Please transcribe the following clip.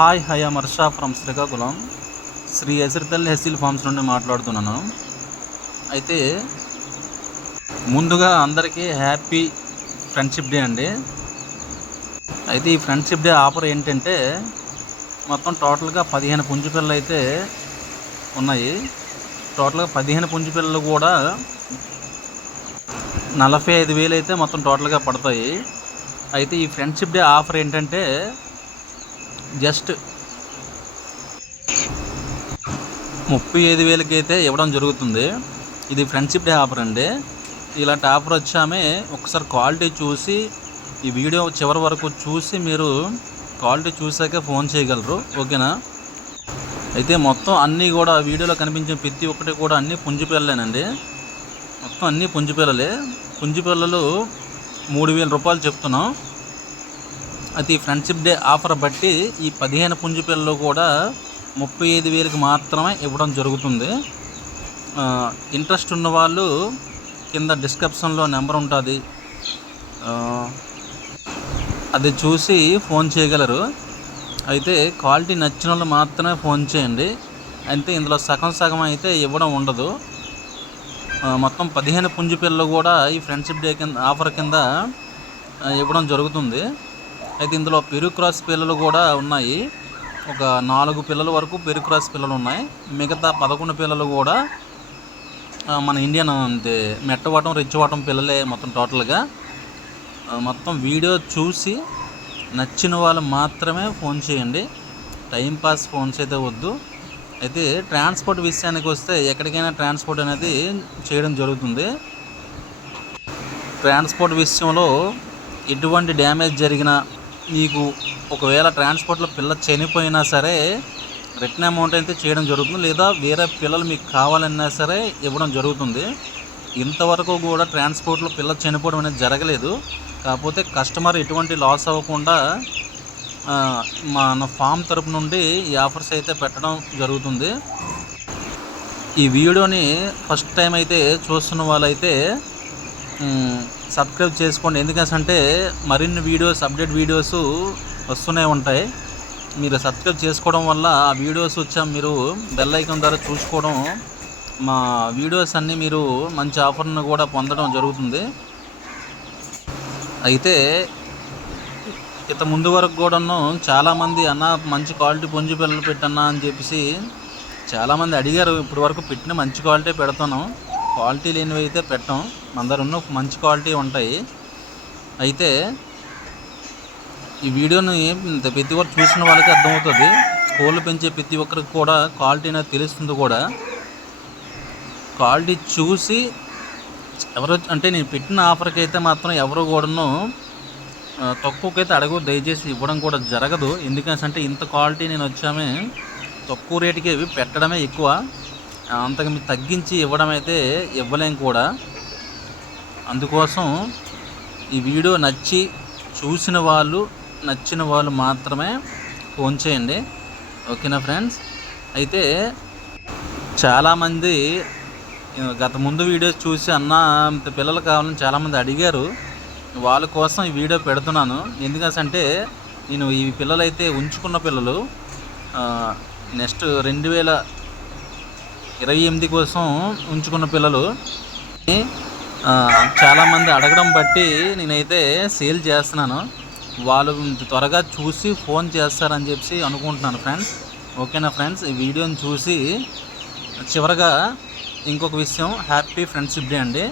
Hi I'm Harsha from Srikakulam Sri Esirithalli హెసిల్ farms నుండి మాట్లాడుతున్నాను. అయితే ముందుగా అందరికీ హ్యాపీ ఫ్రెండ్షిప్ డే అండి. అయితే ఈ ఫ్రెండ్షిప్ డే ఆఫర్ ఏంటంటే మొత్తం టోటల్గా 15 పుంజు పిల్లలు అయితే ఉన్నాయి. టోటల్గా 15 పుంజు పిల్లలు కూడా 45,000 అయితే మొత్తం టోటల్గా పడతాయి. అయితే ఈ ఫ్రెండ్షిప్ డే ఆఫర్ ఏంటంటే జస్ట్ 35,000కి అయితే ఇవ్వడం జరుగుతుంది. ఇది ఫ్రెండ్షిప్ డే ఆఫర్ అండి. ఇలాంటి ఆఫర్ వచ్చామే ఒకసారి క్వాలిటీ చూసి ఈ వీడియో చివరి వరకు చూసి మీరు క్వాలిటీ చూసాకే ఫోన్ చేయగలరు, ఓకేనా? అయితే మొత్తం అన్నీ కూడా వీడియోలో కనిపించిన ప్రతి ఒక్కటి కూడా అన్నీ పుంజు పిల్లలేనండి. మొత్తం అన్నీ పుంజు పిల్లలే. పుంజు పిల్లలు 3,000 రూపాయలు చెప్తున్నాం. అయితే ఈ ఫ్రెండ్షిప్ డే ఆఫర్ బట్టి ఈ 15 పుంజు పిల్లలు కూడా 35,000కి మాత్రమే ఇవ్వడం జరుగుతుంది. ఇంట్రెస్ట్ ఉన్న వాళ్ళు కింద డిస్క్రిప్షన్లో నెంబర్ ఉంటుంది, అది చూసి ఫోన్ చేయగలరు. అయితే క్వాలిటీ నచ్చిన వాళ్ళు మాత్రమే ఫోన్ చేయండి. అంటే ఇందులో సగం సగం అయితే ఇవ్వడం ఉండదు. మొత్తం 15 పుంజు పిల్లలు కూడా ఈ ఫ్రెండ్షిప్ డే కింద ఆఫర్ కింద ఇవ్వడం జరుగుతుంది. అయితే ఇందులో పెరు క్రాస్ పిల్లలు కూడా ఉన్నాయి. ఒక 4 పిల్లల వరకు పెరు క్రాస్ పిల్లలు ఉన్నాయి. మిగతా 11 పిల్లలు కూడా మన ఇండియన్ అంతే మెట్టవాటం రిచ్చివాటం పిల్లలే మొత్తం టోటల్గా. మొత్తం వీడియో చూసి నచ్చిన వాళ్ళు మాత్రమే ఫోన్ చేయండి. టైంపాస్ ఫోన్స్ అయితే వద్దు. అయితే ట్రాన్స్పోర్ట్ విషయానికి వస్తే ఎక్కడికైనా ట్రాన్స్పోర్ట్ అనేది చేయడం జరుగుతుంది. ట్రాన్స్పోర్ట్ విషయంలో ఎటువంటి డ్యామేజ్ జరిగినా మీకు ఒకవేళ ట్రాన్స్పోర్ట్లో పిల్ల చనిపోయినా సరే రిటర్న్ అమౌంట్ అయితే చేయడం జరుగుతుంది, లేదా వేరే పిల్లలు మీకు కావాలన్నా సరే ఇవ్వడం జరుగుతుంది. ఇంతవరకు కూడా ట్రాన్స్పోర్ట్లో పిల్ల చనిపోవడం అనేది జరగలేదు. కాకపోతే కస్టమర్ ఎటువంటి లాస్ అవ్వకుండా మన ఫామ్ తరపు నుండి ఈ ఆఫర్స్ అయితే పెట్టడం జరుగుతుంది. ఈ వీడియోని ఫస్ట్ టైం అయితే చూస్తున్న వాళ్ళైతే సబ్స్క్రైబ్ చేసుకోండి. ఎందుకంటే మరిన్ని వీడియోస్ అప్డేట్ వీడియోస్ వస్తూనే ఉంటాయి. మీరు సబ్స్క్రైబ్ చేసుకోవడం వల్ల ఆ వీడియోస్ వచ్చా మీరు బెల్ ఐకాన్ ద్వారా చూసుకోవడం, మా వీడియోస్ అన్నీ మీరు మంచి ఆఫర్ను కూడా పొందడం జరుగుతుంది. అయితే ఇంత ముందు వరకు కూడాను చాలామంది అన్న మంచి క్వాలిటీ పుంజు పిల్లలు పెట్టన్నా అని చెప్పేసి చాలామంది అడిగారు. ఇప్పటి వరకు పెట్టిన మంచి క్వాలిటీ పెడతాను, క్వాలిటీ లేనివి అయితే పెట్టాం. మన దగ్గర ఉన్న మంచి క్వాలిటీ ఉంటాయి. అయితే ఈ వీడియోని ప్రతి ఒక్కరు చూసిన వాళ్ళకి అర్థమవుతుంది. కోళ్ళు పెంచే ప్రతి ఒక్కరికి కూడా క్వాలిటీ అనేది తెలుస్తుంది కూడా. క్వాలిటీ చూసి ఎవరు అంటే నేను పెట్టిన ఆఫర్కి అయితే మాత్రం ఎవరు కూడాను తక్కువకైతే అడగదు, దయచేసి ఇవ్వడం కూడా జరగదు. ఎందుకంటే ఇంత క్వాలిటీ నేను వచ్చామే తక్కువ రేటుకి పెట్టడమే ఎక్కువ, అంతకు మీరు తగ్గించి ఇవ్వడం అయితే ఇవ్వలేం కూడా. అందుకోసం ఈ వీడియో చూసిన నచ్చిన వాళ్ళు మాత్రమే ఫోన్ చేయండి, ఓకేనా ఫ్రెండ్స్? అయితే చాలామంది గత ముందు వీడియోస్ చూసి అన్న పిల్లలు కావాలని చాలామంది అడిగారు. వాళ్ళ కోసం ఈ వీడియో పెడుతున్నాను. ఎందుకంటే నేను ఈ పిల్లలు అయితే ఉంచుకున్న పిల్లలు నెక్స్ట్ 2028 కోసం ఉంచుకున్న పిల్లలు చాలామంది అడగడం బట్టి నేనైతే సేల్ చేస్తున్నాను. వాళ్ళు త్వరగా చూసి ఫోన్ చేస్తారని చెప్పి అనుకుంటున్నాను ఫ్రెండ్స్, ఓకేనా ఫ్రెండ్స్? ఈ వీడియోని చూసి చివరగా ఇంకొక విషయం, హ్యాపీ ఫ్రెండ్షిప్ డే అండి.